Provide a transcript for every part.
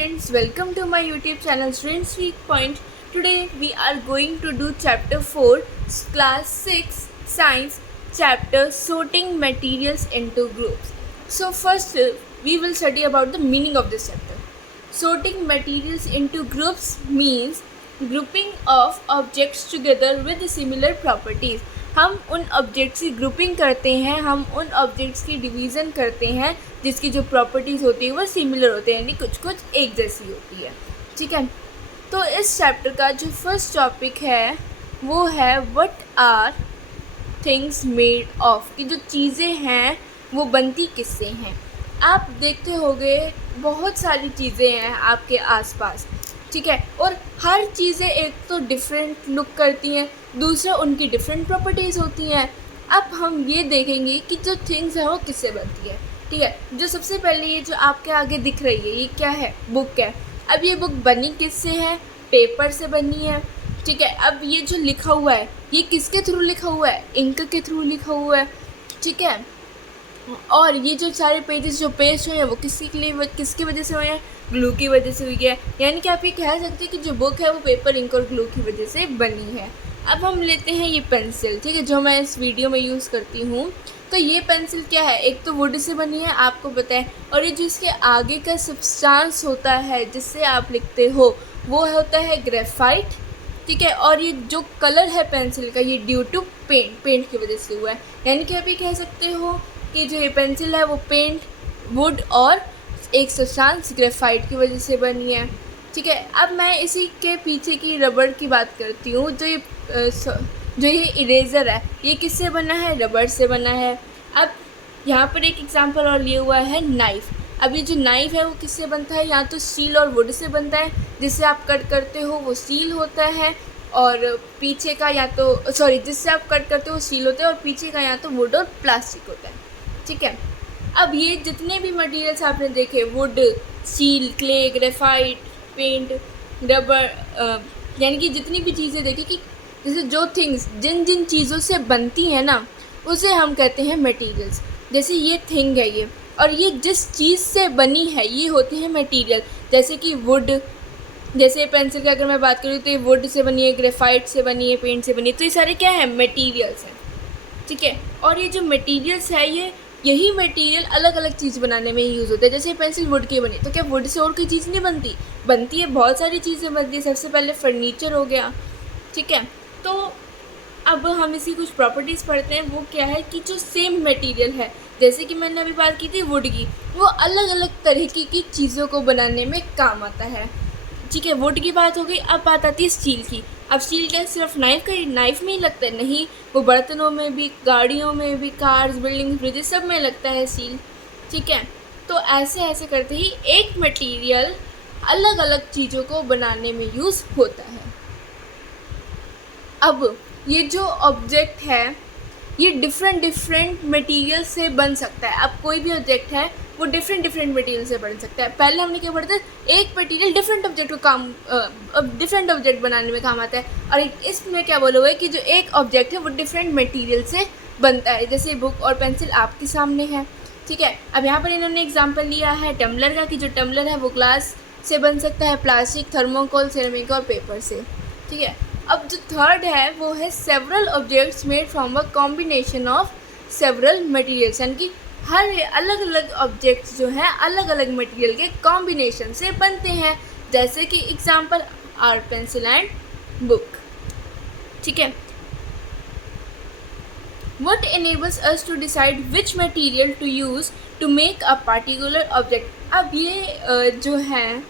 friends, welcome to my YouTube channel Students Week Point. Today we are going to do chapter 4, class 6 science, chapter sorting materials into groups. So first we will study about the meaning of this chapter. Sorting materials into groups means grouping of objects together with similar properties. हम उन objects की grouping करते हैं, हम उन objects की division करते हैं जिसकी जो प्रॉपर्टीज़ होती है वो सिमिलर होते हैं, यानी कुछ कुछ एक जैसी होती है. ठीक है, तो इस चैप्टर का जो फर्स्ट टॉपिक है वो है what are things made of, कि जो चीज़ें हैं वो बनती किससे हैं. आप देखते होंगे बहुत सारी चीज़ें हैं आपके आसपास. ठीक है, और हर चीज़ें एक तो डिफरेंट लुक करती हैं, दूसरा उनकी डिफरेंट प्रॉपर्टीज़ होती हैं. अब हम ये देखेंगे कि जो थिंग्स हैं वो किससे बनती है. ठीक है, जो सबसे पहले ये जो आपके आगे दिख रही है ये क्या है, बुक है. अब ये बुक बनी किससे है, पेपर से बनी है. ठीक है, अब ये जो लिखा हुआ है ये किसके थ्रू लिखा हुआ है, इंक के थ्रू लिखा हुआ है. ठीक है, और ये जो सारे पेजेस जो पेस्ट हुए हैं वो किसकी वजह से हुए हैं, ग्लू की वजह से हुई है. यानी कि आप ये कह सकते हैं कि जो बुक है वो पेपर, इंक और ग्लू की वजह से बनी है. अब हम लेते हैं ये पेंसिल. ठीक है, जो मैं इस वीडियो में यूज़ करती हूँ. तो ये पेंसिल क्या है, एक तो वुड से बनी है आपको पता है, और ये जो इसके आगे का सब्सटेंस होता है जिससे आप लिखते हो वो होता है ग्रेफाइट. ठीक है, और ये जो कलर है पेंसिल का ये ड्यू टू पेंट की वजह से हुआ है. यानी कि आप ये कह सकते हो कि जो ये पेंसिल है वो पेंट, वुड और एक सब्सटेंस ग्रेफाइट की वजह से बनी है. ठीक है, अब मैं इसी के पीछे की रबड़ की बात करती हूँ. जो ये इरेज़र है ये किससे बना है, रबड़ से बना है. अब यहाँ पर एक एग्जांपल और लिया हुआ है नाइफ़. अब ये जो नाइफ़ है वो किससे बनता है, या तो स्टील और वुड से बनता है, जिससे आप कट करते हो वो स्टील होता है, और पीछे का या तो जिससे आप कट करते हो वो स्टील होता है, और पीछे का या तो वुड और प्लास्टिक होता है. ठीक है, अब ये जितने भी मटेरियल्स आपने देखे, wood, steel, clay, graphite, paint, rubber, यानी कि जितनी भी चीज़ें देखी कि जैसे जो थिंग्स जिन जिन चीज़ों से बनती हैं ना उसे हम कहते हैं मटेरियल्स. जैसे ये थिंग है ये, और ये जिस चीज़ से बनी है ये होते हैं मटेरियल. जैसे कि वुड, जैसे पेंसिल की अगर मैं बात करूँ तो ये वुड से बनी है, ग्रेफाइट से बनी है, पेंट से बनी है. तो ये सारे क्या है, मटेरियल्स हैं. ठीक है, और ये जो मटेरियल्स है यही मटेरियल अलग अलग चीज़ बनाने में यूज़ होता है. जैसे पेंसिल वुड की बनी, तो क्या वुड से और कोई चीज़ नहीं बनती है, बहुत सारी चीज़ें बनती है. सबसे पहले फर्नीचर हो गया. ठीक है, तो अब हम इसी कुछ प्रॉपर्टीज़ पढ़ते हैं. वो क्या है कि जो सेम मटेरियल है, जैसे कि मैंने अभी बात की थी वुड की, वो अलग अलग तरह की चीज़ों को बनाने में काम आता है. ठीक है, वुड की बात हो गई. अब बात आती है स्टील की. अब स्टील क्या सिर्फ नाइफ में ही लगता है, नहीं, वो बर्तनों में भी, गाड़ियों में भी, कार्स, बिल्डिंग, ब्रिजेस सब में लगता है स्टील. ठीक है, तो ऐसे ऐसे करते ही एक मटेरियल अलग अलग चीज़ों को बनाने में यूज़ होता है. अब ये जो ऑब्जेक्ट है ये डिफरेंट मटेरियल से बन सकता है. अब कोई भी ऑब्जेक्ट है वो डिफरेंट मटेरियल से बन सकता है. पहले हमने क्या पढ़ा था, एक मटेरियल डिफरेंट ऑब्जेक्ट बनाने में काम आता है, और इसमें क्या बोला हुआ है कि जो एक ऑब्जेक्ट है वो डिफरेंट मटेरियल से बनता है. जैसे बुक और पेंसिल आपके सामने है. ठीक है, अब यहाँ पर इन्होंने एग्जाम्पल लिया है टम्बलर का, कि जो टम्बलर है वो ग्लास से बन सकता है, प्लास्टिक, थर्मोकोल, सिरेमिक और पेपर से. ठीक है, अब जो थर्ड है वो है several objects made from a combination of several materials. यानी कि हर अलग अलग ऑब्जेक्ट्स जो हैं अलग अलग मटेरियल के कॉम्बिनेशन से बनते हैं. जैसे कि example are pencil and book. ठीक है, What enables us to decide which material to use to make a particular object. अब ये जो है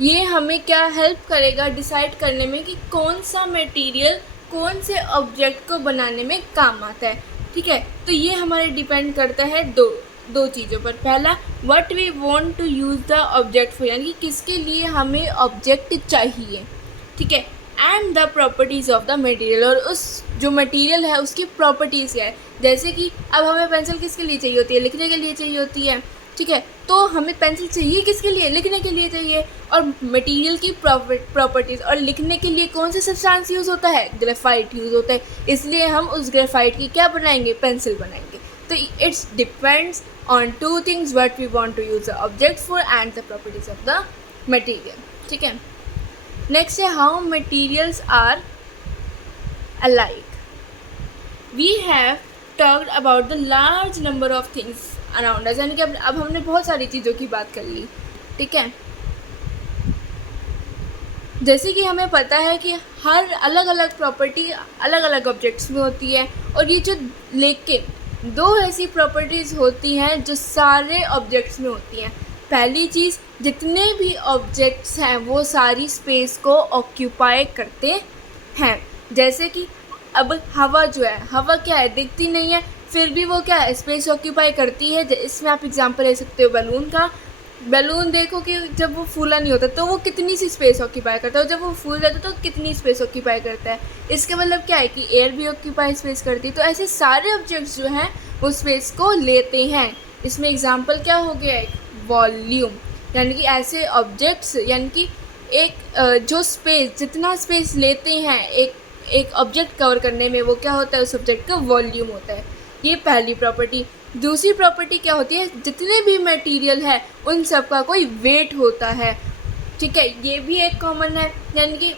ये हमें क्या हेल्प करेगा डिसाइड करने में कि कौन सा मटेरियल कौन से ऑब्जेक्ट को बनाने में काम आता है. ठीक है, तो ये हमारे डिपेंड करता है दो चीज़ों पर. पहला, what we want to use the object for, यानी कि किसके लिए हमें ऑब्जेक्ट चाहिए. ठीक है, and the properties of the material, और उस जो मटेरियल है उसकी प्रॉपर्टीज़ क्या है. जैसे कि अब हमें पेंसिल किसके लिए चाहिए होती है, लिखने के लिए चाहिए होती है. ठीक है, तो हमें पेंसिल चाहिए किसके लिए, लिखने के लिए चाहिए. और मटेरियल की प्रॉपर्टीज़, और लिखने के लिए कौन सा सब्सटेंस यूज़ होता है, ग्रेफाइट यूज़ होता है. इसलिए हम उस ग्रेफाइट की क्या बनाएंगे, पेंसिल बनाएंगे. तो it's depends on two things what we want to use the object for and the properties of the material. ठीक है. नेक्स्ट है how materials are alike. We have talked about the large number of things around us. यानी कि अब हमने बहुत सारी चीज़ों की बात कर ली. ठीक है. जैसे कि हमें पता है कि हर अलग अलग प्रॉपर्टी अलग अलग ऑब्जेक्ट्स में होती है, और ये जो लेकिन दो ऐसी प्रॉपर्टीज़ होती हैं जो सारे ऑब्जेक्ट्स में होती हैं. पहली चीज़, जितने भी ऑब्जेक्ट्स हैं वो सारी स्पेस को ऑक्यूपाई करते हैं. जैसे कि अब हवा जो है, हवा क्या है, दिखती नहीं है, फिर भी वो क्या है, स्पेस ऑक्यूपाई करती है. इसमें आप एग्जांपल ले सकते हो बैलून का. बैलून देखो कि जब वो फूला नहीं होता तो वो कितनी सी स्पेस ऑक्यूपाई करता है, और जब वो फूल जाता है तो कितनी स्पेस ऑक्यूपाई करता है. इसके मतलब क्या है कि एयर भी ऑक्यूपाई स्पेस करती है. तो ऐसे सारे ऑब्जेक्ट्स जो हैं वो स्पेस को लेते हैं. इसमें एग्जांपल क्या हो गया, एक वॉल्यूम. यानी कि ऐसे ऑब्जेक्ट्स, यानी कि एक जो स्पेस, जितना स्पेस लेते हैं एक ऑब्जेक्ट कवर करने में, वो क्या होता है, उस ऑब्जेक्ट का वॉल्यूम होता है. ये पहली प्रॉपर्टी. दूसरी प्रॉपर्टी क्या होती है, जितने भी मटेरियल है उन सब का कोई वेट होता है. ठीक है, ये भी एक कॉमन है. यानी कि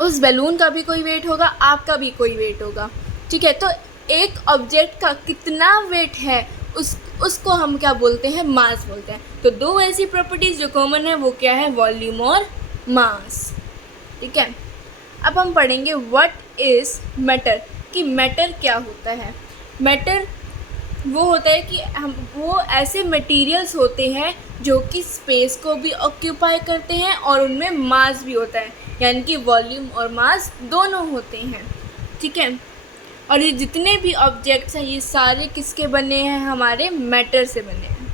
उस बैलून का भी कोई वेट होगा, आपका भी कोई वेट होगा. ठीक है, तो एक ऑब्जेक्ट का कितना वेट है उसको हम क्या बोलते हैं, मास बोलते हैं. तो दो ऐसी प्रॉपर्टीज़ जो कॉमन है वो क्या है, वॉल्यूम और मास. ठीक है. अब हम पढ़ेंगे व्हाट इज़ मैटर, कि मैटर क्या होता है. मैटर वो होता है कि वो ऐसे मटेरियल्स होते हैं जो कि स्पेस को भी ऑक्यूपाई करते हैं और उनमें मास भी होता है. यानी कि वॉल्यूम और मास दोनों होते हैं. ठीक है. और ये जितने भी ऑब्जेक्ट्स हैं ये सारे किसके बने हैं, हमारे मैटर से बने हैं.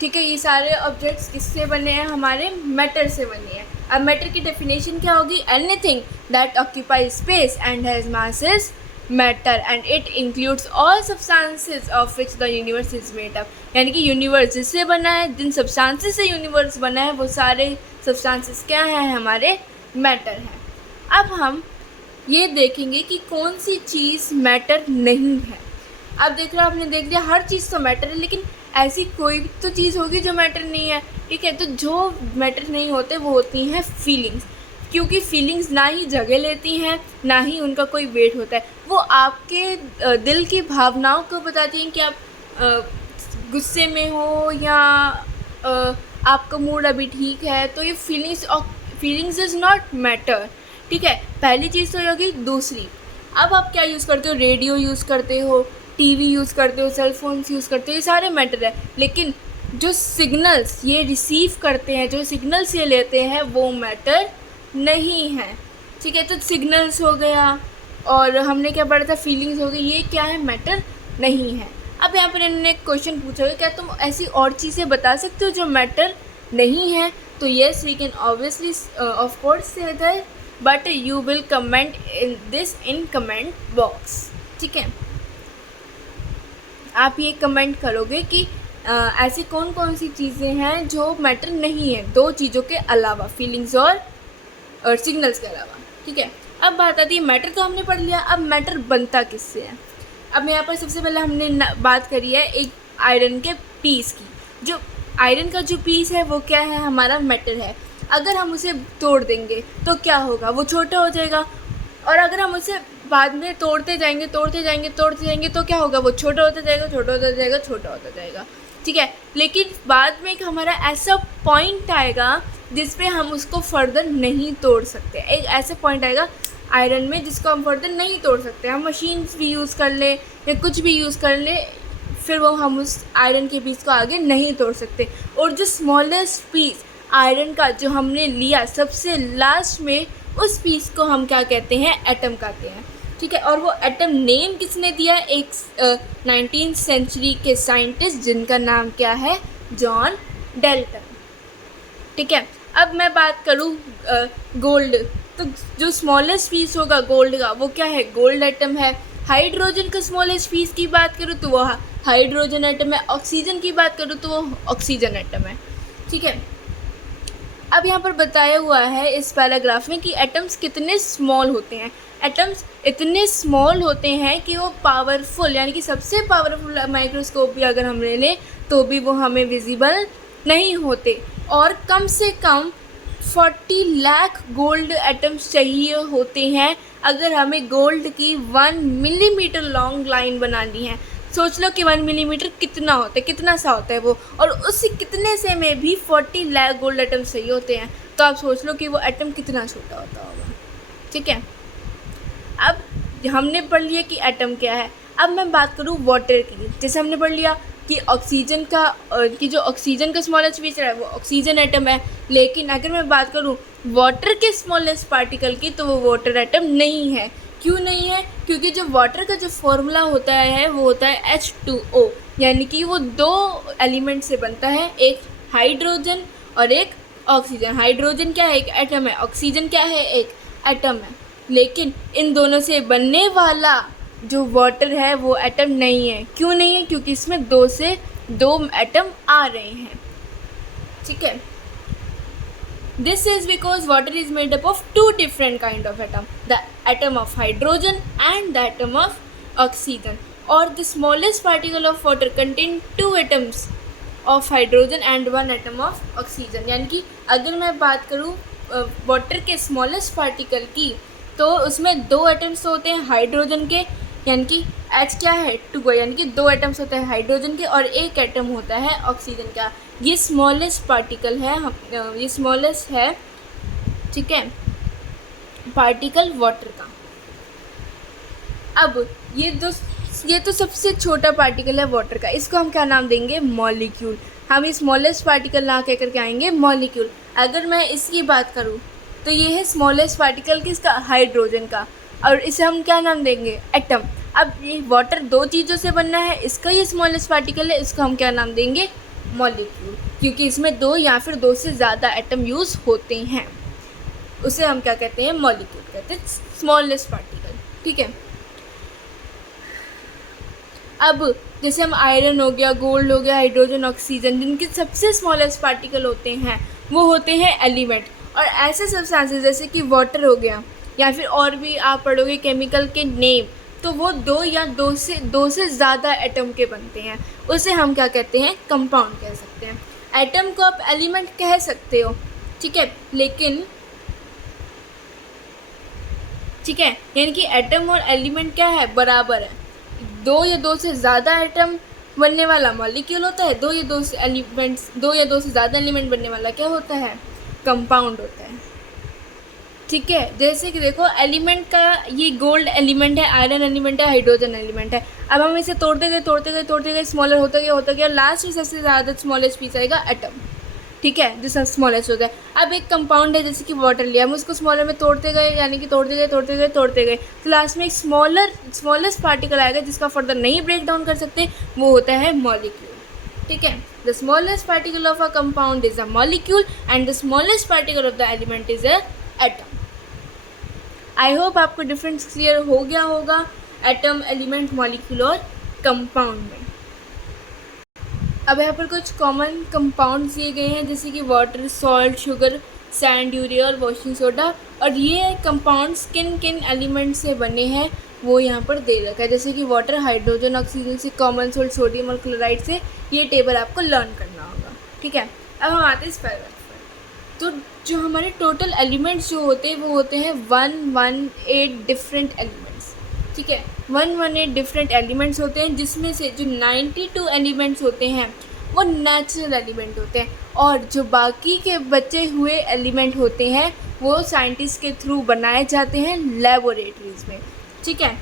ठीक है, ये सारे ऑब्जेक्ट्स किससे बने हैं, हमारे मैटर से बने हैं. अब मैटर की डेफिनेशन क्या होगी, anything that occupy space and has mass is matter and it includes all substances of which the universe is made up. यानी कि यूनिवर्स जिससे बना है, जिन सब्सटेंसेस से यूनिवर्स बना है, वो सारे सब्सटेंसेस क्या हैं, हमारे मैटर हैं. अब हम ये देखेंगे कि कौन सी चीज़ मैटर नहीं है. अब देख रहे हो, आपने देख लिया हर चीज़ तो मैटर है, लेकिन ऐसी कोई तो चीज़ होगी जो मैटर नहीं है. ठीक है, तो जो मैटर नहीं होते वो होती हैं फीलिंग्स. क्योंकि फीलिंग्स ना ही जगह लेती हैं, ना ही उनका कोई वेट होता है. वो आपके दिल की भावनाओं को बताती हैं कि आप गुस्से में हो या आपका मूड अभी ठीक है. तो ये फीलिंग्स इज़ नॉट मैटर. ठीक है, पहली चीज़ तो होगी. दूसरी, अब आप क्या यूज़ करते हो, रेडियो यूज़ करते हो, टीवी यूज़ करते हो, सेल फोन्स यूज़ करते हो, ये सारे मैटर है. लेकिन जो सिग्नल्स ये रिसीव करते हैं, जो सिग्नल्स ये लेते हैं, वो मैटर नहीं है. ठीक है, तो सिग्नल्स हो गया और हमने क्या पढ़ा था, फीलिंग्स हो गई, ये क्या है, मैटर नहीं है. अब यहाँ पर इन्होंने एक क्वेश्चन पूछा है, क्या तुम ऐसी और चीज़ें बता सकते हो जो मैटर नहीं है. तो yes, we can obviously of course say that, but you will comment in this in comment box. ठीक है, आप ये कमेंट करोगे कि ऐसी कौन कौन सी चीज़ें हैं जो मैटर नहीं है, दो चीज़ों के अलावा, फीलिंग्स और सिग्नल्स के अलावा. ठीक है, अब बात आती है, मैटर तो हमने पढ़ लिया, अब मैटर बनता किससे है. अब यहाँ पर सबसे पहले हमने बात करी है एक आयरन के पीस की. जो आयरन का जो पीस है वो क्या है, हमारा मैटर है. अगर हम उसे तोड़ देंगे तो क्या होगा, वो छोटा हो जाएगा. और अगर हम उसे बाद में तोड़ते जाएंगे तो क्या होगा, वो छोटा होता जाएगा. ठीक है, लेकिन बाद में एक हमारा ऐसा पॉइंट आएगा जिस पे हम उसको फर्दर नहीं तोड़ सकते. एक ऐसा पॉइंट आएगा आयरन में जिसको हम फर्दर नहीं तोड़ सकते. हम मशीन्स भी यूज़ कर ले या कुछ भी यूज़ कर ले, फिर वो हम उस आयरन के पीस को आगे नहीं तोड़ सकते. और जो स्मॉलेस्ट पीस आयरन का जो हमने लिया सबसे लास्ट में, उस पीस को हम क्या कहते हैं, एटम कहते हैं. ठीक है, और वो एटम नेम किसने दिया, एक 19th सेंचुरी के साइंटिस्ट जिनका नाम क्या है, जॉन डाल्टन. ठीक है, अब मैं बात करूँ गोल्ड, तो जो स्मॉलेस्ट पीस होगा गोल्ड का वो क्या है, गोल्ड एटम है. हाइड्रोजन का स्मॉलेस्ट पीस की बात करूँ तो वो हाइड्रोजन एटम है. ऑक्सीजन की बात करूँ तो वो ऑक्सीजन एटम है. ठीक है, अब यहाँ पर बताया हुआ है इस पैराग्राफ में कि एटम्स कितने स्मॉल होते हैं. एटम्स इतने स्मॉल होते हैं कि वो पावरफुल यानी कि सबसे पावरफुल माइक्रोस्कोप भी अगर हम ले लें तो भी वो हमें विजिबल नहीं होते, और कम से कम 40 लाख गोल्ड एटम्स चाहिए होते हैं अगर हमें गोल्ड की 1 मिलीमीटर लॉन्ग लाइन बनानी है। सोच लो कि 1 मिलीमीटर कितना होता है, कितना सा होता है वो, और उसी कितने से में भी 40 लाख गोल्ड एटम्स चाहिए होते हैं। तो आप सोच लो कि वो एटम कितना छोटा होता होगा। ठीक है, अब हमने पढ़ लिया कि एटम क्या है। अब मैं बात करूँ वाटर की। जैसे हमने पढ़ लिया कि ऑक्सीजन का कि जो ऑक्सीजन का स्मॉलेस्ट फीचर है वो ऑक्सीजन एटम है, लेकिन अगर मैं बात करूँ वाटर के स्मॉलेस्ट पार्टिकल की तो वो वाटर एटम नहीं है। क्यों नहीं है? क्योंकि जो वाटर का जो फॉर्मूला होता है वो होता है H2O, यानी कि वो 2 एलिमेंट से बनता है, एक हाइड्रोजन और एक ऑक्सीजन। हाइड्रोजन क्या है? एक एटम है। ऑक्सीजन क्या है? एक एटम है। लेकिन इन दोनों से बनने वाला जो वाटर है वो एटम नहीं है। क्यों नहीं है? क्योंकि इसमें 2 से 2 एटम आ रहे हैं। ठीक है, this is because water is made up of 2 different kind of atom, the atom of hydrogen and the atom of oxygen, or the smallest particle of water contain 2 atoms of hydrogen and 1 atom of oxygen। यानी कि अगर मैं बात करूँ water के smallest particle की तो उसमें 2 एटम्स होते हैं हाइड्रोजन के, यानी कि H क्या है? 2, यानी कि 2 एटम्स होते हैं हाइड्रोजन के और एक एटम होता है ऑक्सीजन का। ये स्मॉलेस्ट पार्टिकल है, ये स्मॉलेस्ट है, ठीक है, पार्टिकल वाटर का। अब ये तो सबसे छोटा पार्टिकल है वाटर का, इसको हम क्या नाम देंगे? मॉलिक्यूल। हम स्मॉलेस्ट पार्टिकल ना कह करके आएंगे मॉलिक्यूल। अगर मैं इसकी बात करूँ तो ये है स्मॉलेस्ट पार्टिकल किसका? हाइड्रोजन का, और इसे हम क्या नाम देंगे? एटम। अब ये वाटर 2 चीज़ों से बनना है, इसका ये स्मॉलेस्ट पार्टिकल है, इसको हम क्या नाम देंगे? मॉलिक्यूल, क्योंकि इसमें 2 या फिर 2 से ज़्यादा एटम यूज़ होते हैं, उसे हम क्या कहते हैं? मॉलिक्यूल कहते हैं, स्मॉलेस्ट पार्टिकल। ठीक है, अब जैसे हम आयरन हो गया, गोल्ड हो गया, हाइड्रोजन, ऑक्सीजन, जिनके सबसे स्मॉलेस्ट पार्टिकल होते हैं वो होते हैं एलिमेंट। और ऐसे सब्सटेंसेस जैसे कि वाटर हो गया या फिर और भी आप पढ़ोगे केमिकल के नेम, तो वो 2 या 2 से ज़्यादा एटम के बनते हैं, उसे हम क्या कहते हैं? कंपाउंड कह सकते हैं। एटम को आप एलिमेंट कह सकते हो, ठीक है, लेकिन ठीक है, यानी कि एटम और एलिमेंट क्या है? बराबर है। 2 या 2 से ज़्यादा एटम बनने वाला मॉलिक्यूल होता है, 2 या 2 से ज़्यादा एलिमेंट बनने वाला क्या होता है? कंपाउंड होता है। ठीक है, जैसे कि देखो एलिमेंट का ये गोल्ड एलिमेंट है, आयरन एलिमेंट है, हाइड्रोजन एलिमेंट है। अब हम इसे तोड़ते गए स्मॉलर होता गया, लास्ट में सबसे ज़्यादा स्मॉलेस्ट पीस आएगा एटम। ठीक है, जो सब स्मॉलेस्ट होता है। अब एक कंपाउंड है जैसे कि वाटर लिया, हम उसको स्मॉलर में तोड़ते गए, यानी कि तोड़ते गए, तो लास्ट में एक स्मॉलेस्ट पार्टिकल आएगा जिसका फर्दर नहीं ब्रेक डाउन कर सकते, वो होता है मॉलिक्यूल। ठीक है, the smallest particle of a compound is a molecule and the smallest particle of the element is a atom. I hope आपको डिफरेंस क्लियर हो गया होगा एटम, एलिमेंट, मॉलिक्यूल और कंपाउंड में। अब यहाँ पर कुछ कॉमन कंपाउंड्स दिए गए हैं जैसे कि water, salt, sugar, sand, urea और वॉशिंग सोडा, और ये कंपाउंड्स किन किन एलिमेंट से बने हैं वो यहाँ पर दे रखा है। जैसे कि वाटर, हाइड्रोजन, ऑक्सीजन से, कॉमन सोल्ट, सोडियम और क्लोराइड से। ये टेबल आपको लर्न करना होगा। ठीक है, अब हम आते हैं इस पैराग्राफ पर। तो जो हमारे टोटल एलिमेंट्स जो होते हैं वो होते हैं 118 डिफरेंट एलिमेंट्स। ठीक है, 118 डिफरेंट एलिमेंट्स होते हैं, जिसमें से जो 92 एलिमेंट्स होते हैं वो नेचुरल एलिमेंट होते हैं, और जो बाकी के बचे हुए एलिमेंट होते हैं वो साइंटिस्ट के थ्रू बनाए जाते हैं लेबोरेटरीज़ में। ठीक है,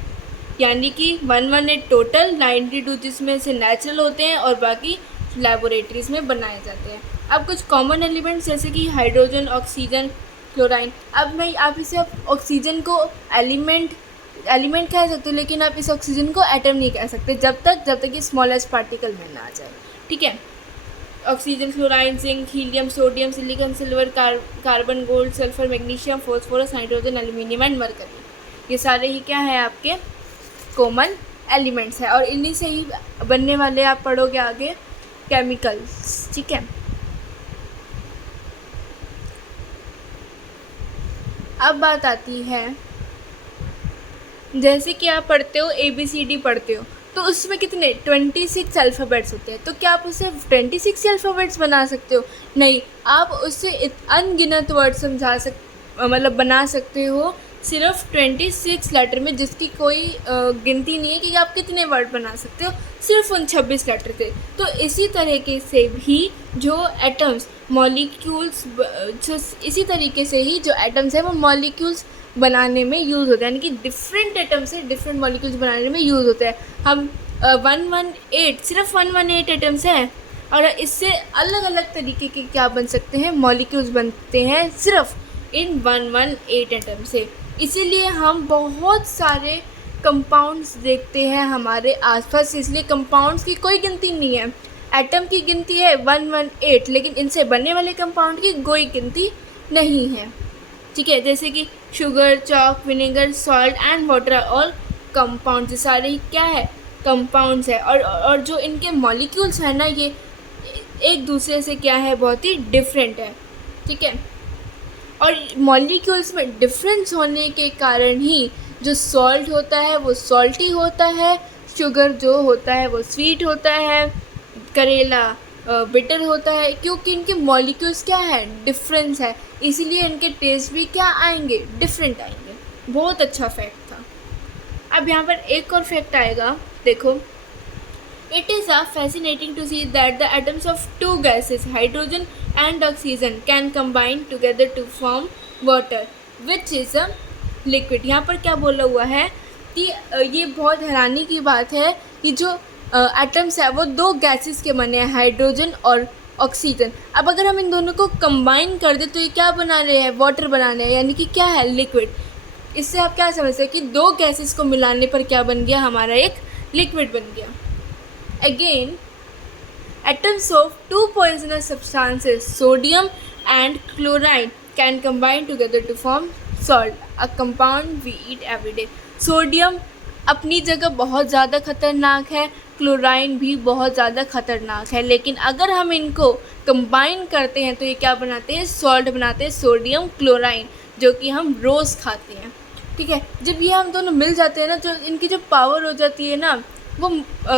यानी कि 118 टोटल, 92 जिसमें से नेचुरल होते हैं और बाकी लेबोरेटरीज़ में बनाए जाते हैं। अब कुछ कॉमन एलिमेंट्स जैसे कि हाइड्रोजन, ऑक्सीजन, क्लोराइन। अब आप इसे ऑक्सीजन को एलिमेंट कह सकते हो, लेकिन आप इस ऑक्सीजन को एटम नहीं कह सकते जब तक ये स्मॉलेस्ट पार्टिकल में ना आ जाए। ठीक है, oxygen, chlorine, zinc, helium, sodium, silicon, silver, carbon, gold, sulphur, magnesium, phosphorus, nitrogen, aluminium and mercury, ये सारे ही क्या है? आपके कॉमन एलिमेंट्स है, और इन्हीं से ही बनने वाले आप पढ़ोगे आगे केमिकल्स। ठीक है, अब बात आती है जैसे कि आप पढ़ते हो ABCD पढ़ते हो, तो उसमें कितने 26 अल्फ़ाबेट्स होते हैं, तो क्या आप उससे 26 अल्फ़ाबेट्स बना सकते हो? नहीं, आप उससे अनगिनत वर्ड मतलब बना सकते हो सिर्फ 26 लेटर में, जिसकी कोई गिनती नहीं है कि आप कितने वर्ड बना सकते हो सिर्फ उन 26 लेटर से। तो इसी तरीके से भी जो एटम्स मॉलिक्यूल्स इसी तरीके से ही जो एटम्स है वो मॉलिक्यूल्स बनाने में यूज़ होता है, यानी कि डिफरेंट एटम से डिफरेंट मॉलिक्यूल्स बनाने में यूज़ होता है। हम 118 सिर्फ 118 एटम्स हैं, और इससे अलग अलग तरीके के क्या बन सकते हैं, मॉलिक्यूल्स बनते हैं सिर्फ इन 118 एटम से। इसीलिए हम बहुत सारे कंपाउंड्स देखते हैं हमारे आसपास, इसलिए कंपाउंड्स की कोई गिनती नहीं है। एटम की गिनती है 118, लेकिन इनसे बनने वाले कंपाउंड की कोई गिनती नहीं है। ठीक है, जैसे कि sugar, chalk, vinegar, salt and water are all compounds, ये सारे ही क्या है, कंपाउंड्स है। और जो इनके मॉलिक्यूल्स हैं ना, ये एक दूसरे से क्या है, बहुत ही डिफरेंट है। ठीक है, और मॉलिक्यूल्स में डिफरेंस होने के कारण ही जो सॉल्ट होता है वो सॉल्टी होता है, शुगर जो होता है वो स्वीट होता है, करेला बिटर होता है, क्योंकि इनके मॉलिक्यूल्स क्या है, डिफरेंस है, इसीलिए इनके टेस्ट भी क्या आएंगे, डिफरेंट आएंगे। बहुत अच्छा फैक्ट था। अब यहाँ पर एक और फैक्ट आएगा, देखो। It is fascinating to see that the atoms of two gases, hydrogen and oxygen, can combine together to form water, which is a liquid। यहाँ पर क्या बोला हुआ है कि ये बहुत हैरानी की बात है कि जो एटम्स है वो दो गैसेस के बने हैं, हाइड्रोजन और ऑक्सीजन। अब अगर हम इन दोनों को कंबाइन कर दें तो ये क्या बना रहे हैं, वाटर बना रहे हैं, यानी कि क्या है, लिक्विड। इससे आप क्या समझते हैं कि दो गैसेस को मिलाने पर क्या बन गया, हमारा एक लिक्विड बन गया। Again, atoms of two poisonous substances, sodium and chlorine, can combine together to form salt, a compound we eat every day। Sodium अपनी जगह बहुत ज़्यादा खतरनाक है, क्लोराइन भी बहुत ज़्यादा खतरनाक है, लेकिन अगर हम इनको कंबाइन करते हैं तो ये क्या बनाते हैं, सॉल्ट बनाते हैं, सोडियम क्लोराइन, जो कि हम रोज़ खाते हैं। ठीक है, जब ये हम दोनों मिल जाते हैं ना, जो इनकी जो पावर हो जाती है ना, वो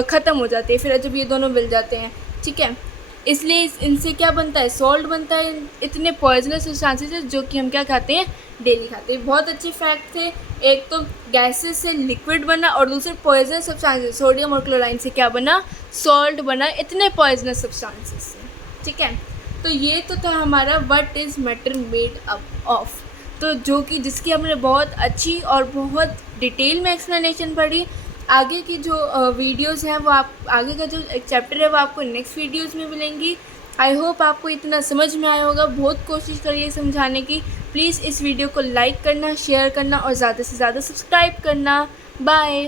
ख़त्म हो जाती है फिर जब ये दोनों मिल जाते हैं। ठीक है, इसलिए इनसे क्या बनता है, सॉल्ट बनता है। इतने पॉइजनस सब्सटेंसेस है जो कि हम क्या खाते हैं, डेली खाते हैं। बहुत अच्छे फैक्ट थे, एक तो गैसेस से लिक्विड बना और दूसरे पॉइजनस सब्सटेंसेस सोडियम और क्लोराइन से क्या बना, सॉल्ट बना, इतने पॉइजनस सब्सटेंसेस से। ठीक है, तो ये तो था हमारा what is matter made up of, तो जो कि जिसकी हमने बहुत अच्छी और बहुत डिटेल में एक्सप्लेनेशन पढ़ी। आगे की जो वीडियोस हैं वो आप, आगे का जो चैप्टर है वो आपको नेक्स्ट वीडियोस में मिलेंगी। आई होप आपको इतना समझ में आया होगा। बहुत कोशिश करिए समझाने की। प्लीज़ इस वीडियो को लाइक करना, शेयर करना और ज़्यादा से ज़्यादा सब्सक्राइब करना। बाय।